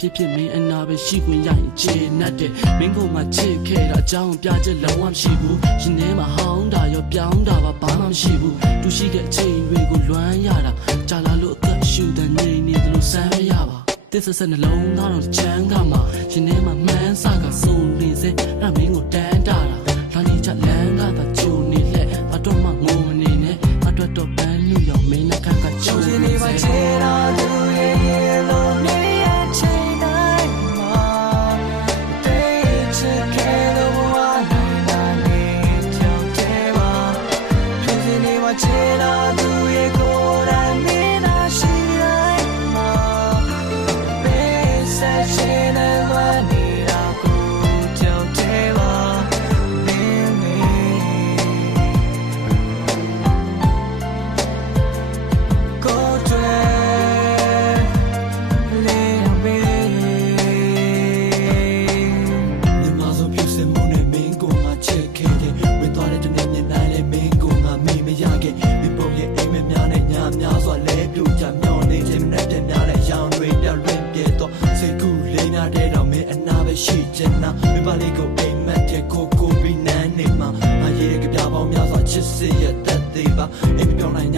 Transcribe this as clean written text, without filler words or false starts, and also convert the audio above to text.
ဖြစ်ဖြစ်မင်းအနာပဲရှိခွင့်ရရင်ကျေနပ်တယ်မင်းကမှချစ်ခဲ့တာအကြောင်းပြချက်လုံးဝမရှိဘူးရှင်ထဲမှာဟောင်းတာရောပြောင်းတာပါဘာမှမရှိဘူးသူရှိတဲ့အချိန်တွေကိုလွမ်းရတာကြာလာလို့အသက်ရှူတဲ့နေနေတယ်လို့စမ်းမရပါတစ်ဆက်ဆက်နှလုံးသားတော့ချမ်းကမှာရှင်ထဲမှာမှန်းစားကစုံနေစေအဲ့မင်းကိုတန်းတာလာနေချလန်းကသာကြုံနေလက်ဘာတော့မှငိုမနေနဲ့အတော့တော့ပန်းလူရောမင်းနဲ့ကချုံနေပါချေတာသူရဲ့လုံးနေရှိချင်တာမပါလေးကိုအိမ်မက်တဲ့ကိုပြီးနန်းနေမှာငါရေးတဲ့ကြပြပေါင်းများစွာချစ်စစ်ရတတ်သေးပါအိမ်မပြောင်းနိုင်